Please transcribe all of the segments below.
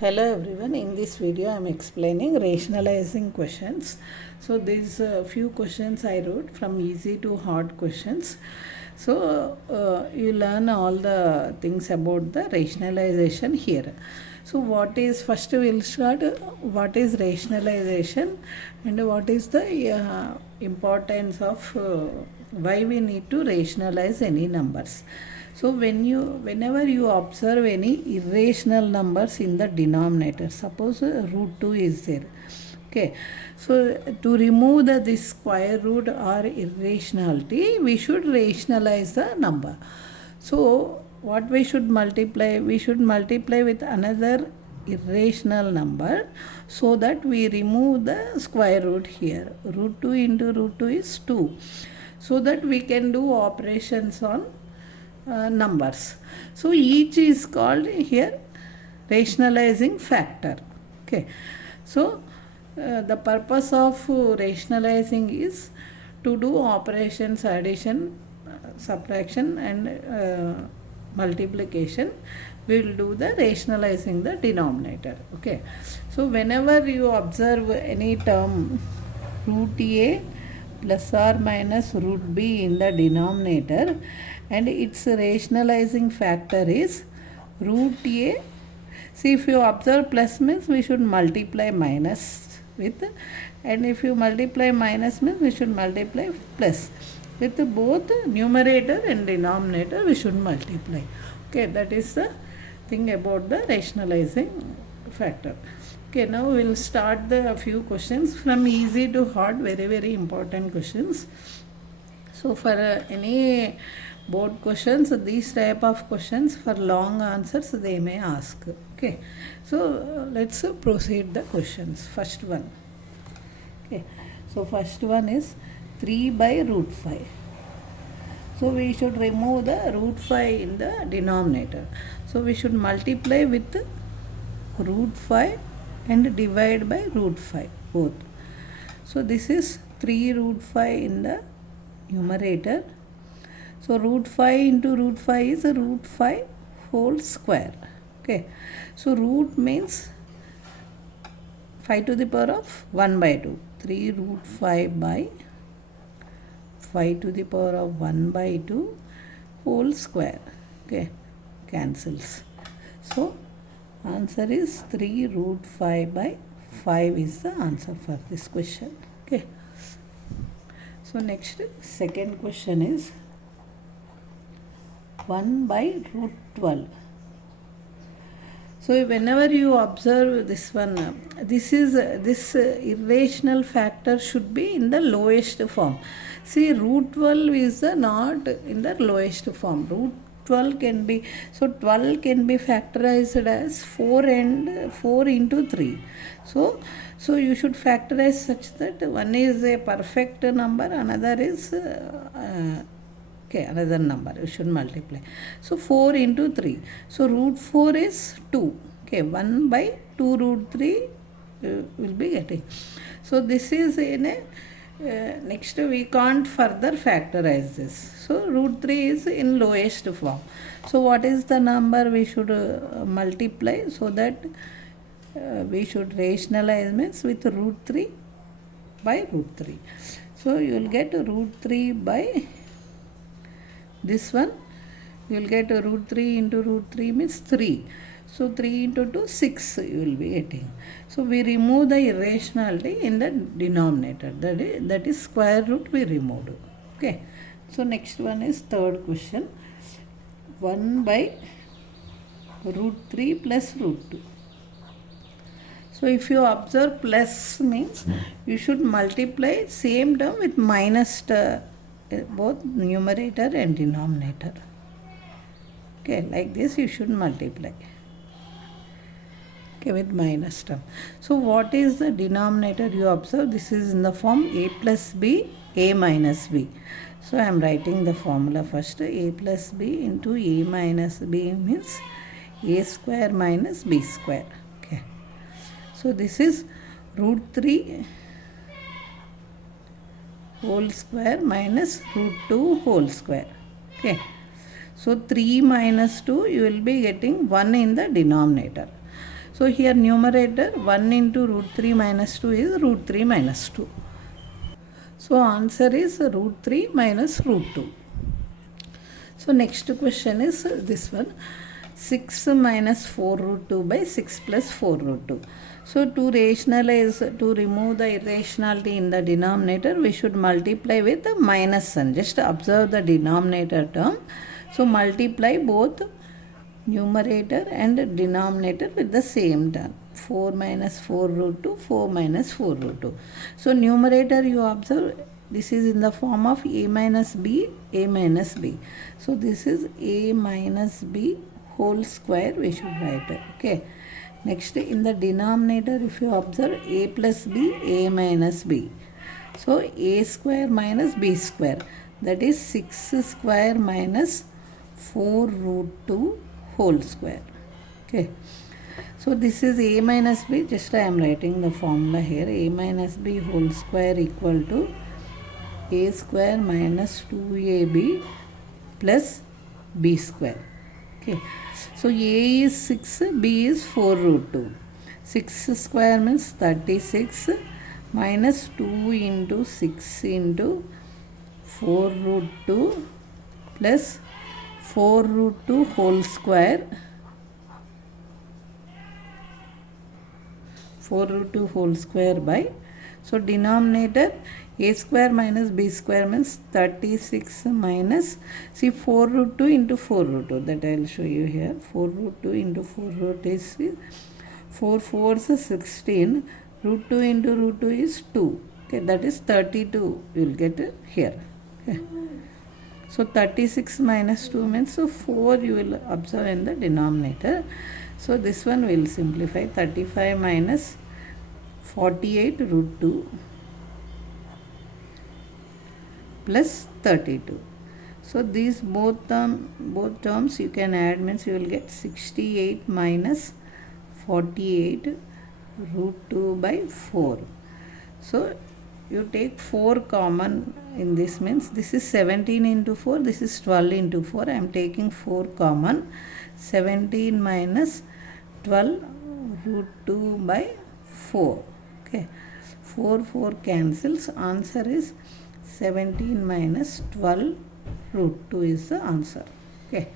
Hello everyone, in this video I am explaining rationalizing questions. So these few questions I wrote from easy to hard questions. So you learn all the things about the rationalization here. So first we'll start what is rationalization and what is the importance of why we need to rationalize any numbers. So whenever you observe any irrational numbers in the denominator, suppose root 2 is there. Okay, so to remove this square root or irrationality, we should rationalize the number. So what we should multiply? We should multiply with another irrational number so that we remove the square root here. Root 2 into root 2 is 2. So that we can do operations on numbers. So each is called here rationalizing factor. Okay. So the purpose of rationalizing is to do operations addition, subtraction and multiplication. We will do the rationalizing the denominator. Okay. So whenever you observe any term root a plus or minus root b in the denominator and its rationalizing factor is root a. See, if you observe plus means we should multiply minus with, and if you multiply minus means we should multiply plus. With both numerator and denominator we should multiply. Okay, that is the thing about the rationalizing factor. Okay, now we will start the few questions from easy to hard, very important questions. So for any board questions, these type of questions for long answers they may ask. Okay, so let's proceed the questions. First one. Okay, so first one is 3 by root 5. So we should remove the root 5 in the denominator. So we should multiply with root 5 and divide by root 5 both. So this is 3 root 5 in the numerator. So root 5 into root 5 is root 5 whole square. Okay. So root means 5 to the power of 1 by 2. 3 root 5 by 5 to the power of 1 by 2 whole square. Okay. Cancels. So answer is 3 root 5 by 5 is the answer for this question. Okay. So next, second question is 1 by root 12. So whenever you observe this one, this irrational factor should be in the lowest form. See, root 12 is not in the lowest form. Root 12 can be, so 12 can be factorized as 4 and 4 into 3. So you should factorize such that one is a perfect number, another is another number. You should multiply. So 4 into 3. So root 4 is 2. Okay, 1 by 2 root 3 will be getting. So this is in a next we can't further factorize this. So root 3 is in lowest form. So what is the number we should multiply so that we should rationalize means with root 3 by root 3. So you will get root 3 by this one. You will get root 3 into root 3 means 3. So 3 into 2, 6 you will be getting. So we remove the irrationality in the denominator. That is square root we removed. Okay. So next one is third question. 1 by root 3 plus root 2. So if you observe plus means you should multiply same term with minus both numerator and denominator. Okay, like this you should multiply. Okay, with minus term. So what is the denominator you observe? This is in the form a plus b, a minus b. So I am writing the formula first. A plus b into a minus b means a square minus b square. Okay. So this is root 3 whole square minus root 2 whole square. Okay. So 3 minus 2 you will be getting 1 in the denominator. So here numerator 1 into root 3 minus 2 is root 3 minus 2. So answer is root 3 minus root 2. So next question is this one. 6 minus 4 root 2 by 6 plus 4 root 2. So to rationalize, to remove the irrationality in the denominator, we should multiply with the minus sign. Just observe the denominator term. So multiply both numerator and denominator with the same term. 4 minus 4 root 2, 4 minus 4 root 2. So numerator you observe, this is in the form of a minus b, a minus b. So this is a minus b whole square we should write it. Okay. Next in the denominator if you observe a plus b, a minus b. So a square minus b square, that is 6 square minus 4 root 2 whole square. Okay. So this is a minus b, just I am writing the formula here. A minus b whole square equal to a square minus 2ab plus b square. Okay. So a is 6, b is 4 root 2. 6 square means 36 minus 2 into 6 into 4 root 2 plus 4 root 2 whole square. 4 root 2 whole square by, so denominator a square minus b square means 36 minus, see 4 root 2 into 4 root 2, that I will show you here. 4 root 2 into 4 root is 4 4s is 16, root 2 into root 2 is 2. Okay, that is 32 you will get here. Okay. So 36 minus 2 means, so 4 you will observe in the denominator. So this one will simplify. 35 minus 48 root 2 plus 32. So these both terms you can add, means you will get 68 minus 48 root 2 by 4. So you take 4 common in this, means this is 17 into 4, this is 12 into 4. I am taking 4 common. 17 minus 12 root 2 by 4. Okay. 4 cancels. Answer is 17 minus 12 root 2 is the answer. Okay.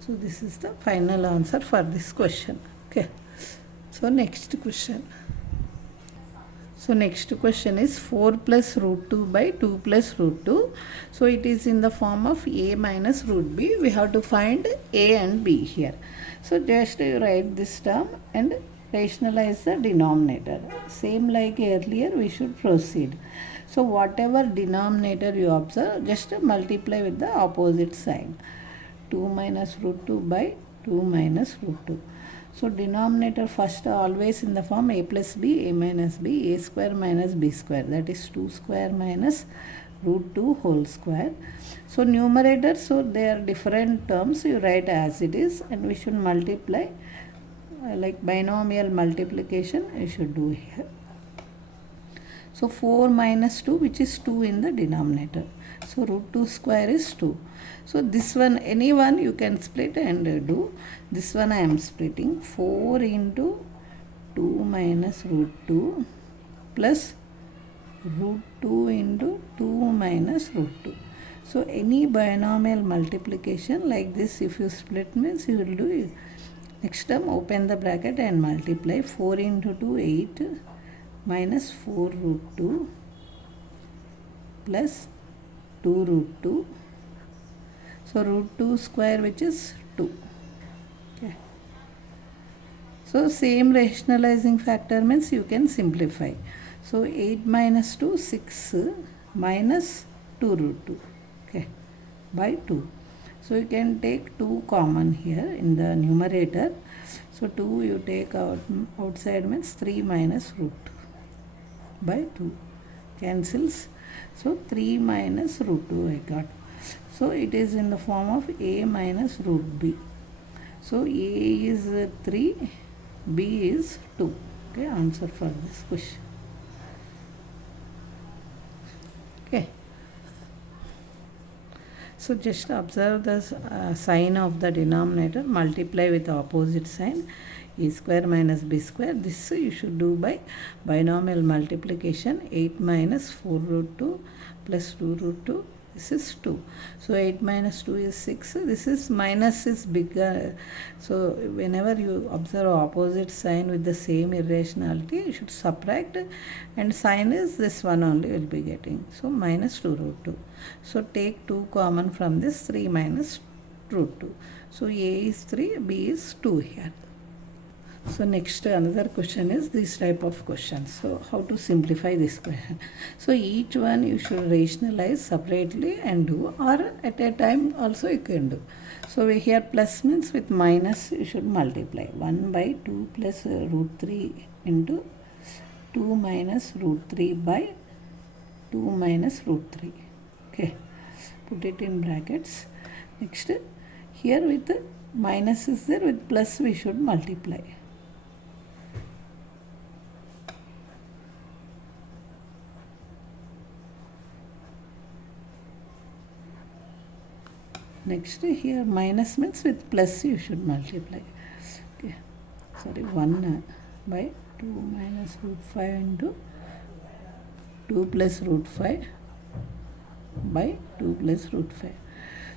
So this is the final answer for this question. Okay. So next question. So next question is 4 plus root 2 by 2 plus root 2. So it is in the form of a minus root b. We have to find a and b here. So just you write this term and rationalize the denominator. Same like earlier we should proceed. So whatever denominator you observe, just multiply with the opposite sign. 2 minus root 2 by 2 minus root 2. So denominator first always in the form a plus b, a minus b, a square minus b square, that is 2 square minus root 2 whole square. So numerator, so they are different terms, you write as it is, and we should multiply like binomial multiplication you should do here. So 4 minus 2, which is 2 in the denominator. So root 2 square is 2. So this one, any one you can split and do. This one I am splitting. 4 into 2 minus root 2 plus root 2 into 2 minus root 2. So any binomial multiplication like this, if you split means you will do it. Next term, open the bracket and multiply. 4 into 2, 8 minus 4 root 2 plus 2 root 2. So root 2 square, which is 2. Okay. So same rationalizing factor means you can simplify. So 8 minus 2, 6 minus 2 root 2. Okay, by 2. So you can take 2 common here in the numerator. So 2 you take out outside means 3 minus root 2 by 2. Cancels. So 3 minus root 2 I got. So it is in the form of a minus root b. So a is 3, b is 2. Okay, answer for this question. Okay. So just observe the sign of the denominator, multiply with the opposite sign. a square minus b square. This you should do by binomial multiplication. 8 minus 4 root 2 plus 2 root 2. This is 2. So 8 minus 2 is 6. This is minus is bigger. So whenever you observe opposite sign with the same irrationality, you should subtract, and sign is this one only will be getting. So minus 2 root 2. So take 2 common from this, 3 minus root 2. So a is 3, b is 2 here. So next another question is this type of questions. So how to simplify this question? So each one you should rationalize separately and do, or at a time also you can do. So we here plus means with minus you should multiply. 1 by 2 plus root 3 into 2 minus root 3 by 2 minus root 3. Okay, put it in brackets. Next here with minus is there, with plus we should multiply. Next here minus means with plus you should multiply. Okay, sorry, 1 by 2 minus root 5 into 2 plus root 5 by 2 plus root 5.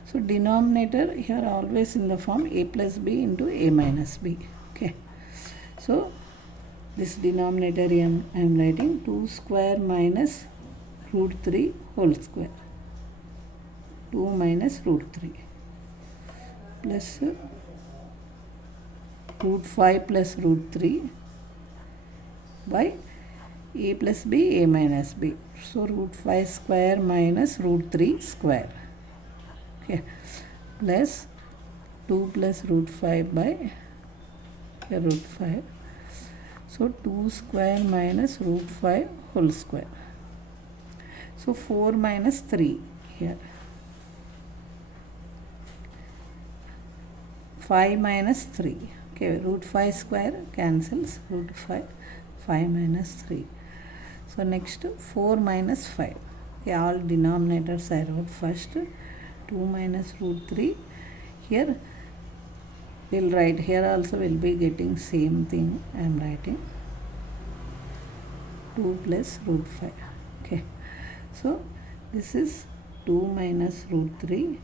So denominator here always in the form a plus b into a minus b. Okay, so this denominator I am writing 2 square minus root 3 whole square. 2 minus root 3 plus root 5 plus root 3 by a plus b, a minus b. So root 5 square minus root 3 square. Okay, plus 2 plus root 5 by root 5. So 2 square minus root 5 whole square. So 4 minus 3 here. 5 minus 3. Okay, root 5 square cancels, root 5, 5 minus 3. So next 4 minus 5. Okay, all denominators I wrote first. 2 minus root 3. Here we'll write, here also we'll be getting same thing I am writing. 2 plus root 5. Okay, so this is 2 minus root 3.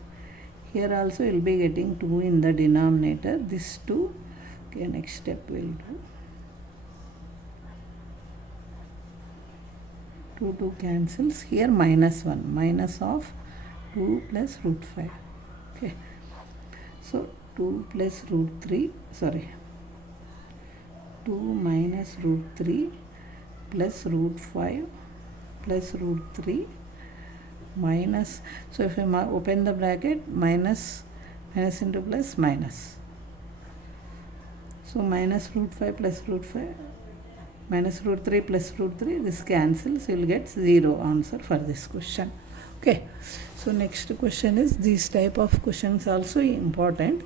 Here also we will be getting 2 in the denominator. This 2. Okay, next step we will do. 2 cancels. Here minus 1. Minus of 2 plus root 5. Okay. So 2 plus root 3. Sorry. 2 minus root 3 plus root 5 plus root 3 minus, so if I open the bracket, minus into plus minus. So minus root 5 plus root 5 minus root 3 plus root 3, this cancels, you will get 0 answer for this question. Okay, so next question is, these type of questions also important.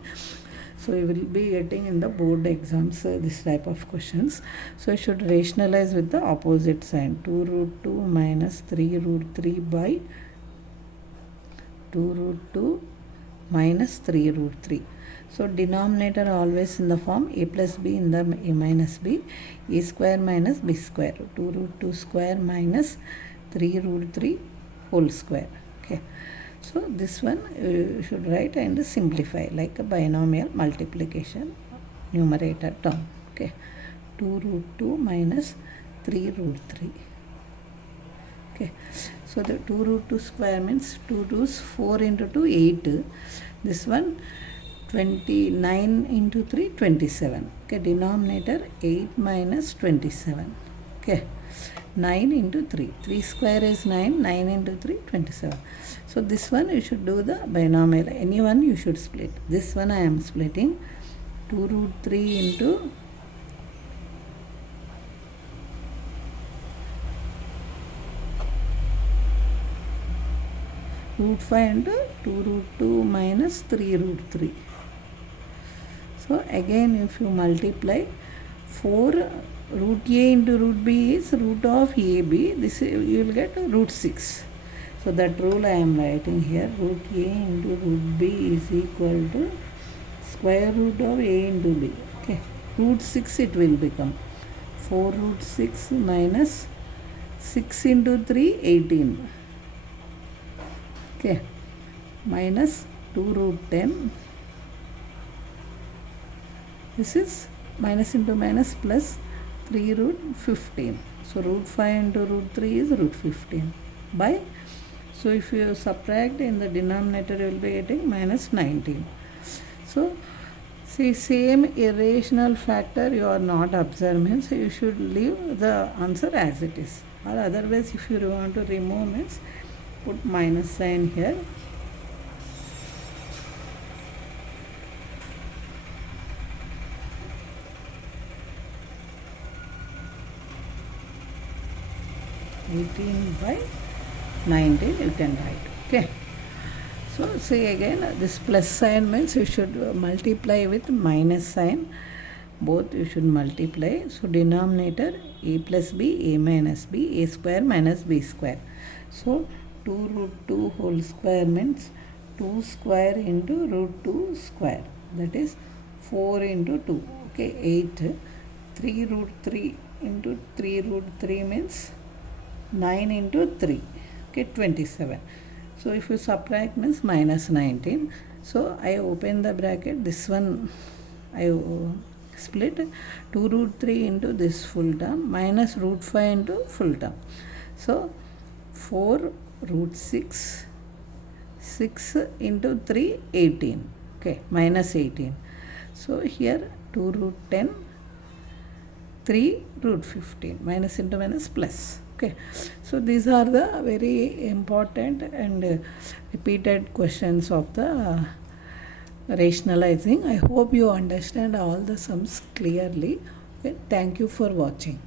So you will be getting in the board exams this type of questions. So you should rationalize with the opposite sign. 2 root 2 minus 3 root 3 by 2 root 2 minus 3 root 3. So denominator always in the form a plus b in the a minus b, a square minus b square, 2 root 2 square minus 3 root 3 whole square. Okay, so this one you should write and simplify like a binomial multiplication numerator term. Okay, 2 root 2 minus 3 root 3. Okay, so the 2 root 2 square means 2 2's 4 into 2 8. This one 29 into 3 27. Okay, denominator 8 minus 27. Okay, 9 into 3. 3 square is 9. 9 into 3 27. So this one you should do the binomial. Any one you should split. This one I am splitting. 2 root 3 into root 5 into 2 root 2 minus 3 root 3. So again if you multiply, 4 root a into root b is root of ab. This you will get root 6. So that rule I am writing here. Root a into root b is equal to square root of a into b. Okay. root 6 it will become. 4 root 6 minus 6 into 3, 18. Okay, minus 2 root 10. This is minus into minus plus 3 root 15. So root 5 into root 3 is root 15 by, so if you subtract in the denominator you will be getting minus 19. So see, same irrational factor you are not observing, means you should leave the answer as it is, or otherwise if you want to remove means put minus sign here. by 19 you can write. Okay, so see again, this plus sign means you should multiply with minus sign, both you should multiply. So denominator a plus b, a minus b, a square minus b square. So 2 root 2 whole square means 2 square into root 2 square, that is 4 into 2, okay, 8. 3 root 3 into 3 root 3 means 9 into 3, okay, 27. So if you subtract means minus 19. So I open the bracket, this one I split 2 root 3 into this full term minus root 5 into full term. So 4 root 6, 6 into 3, 18, okay, minus 18. So here 2 root 10, 3 root 15, minus into minus plus. Okay, so these are the very important and repeated questions of the rationalizing. I hope you understand all the sums clearly. Okay, thank you for watching.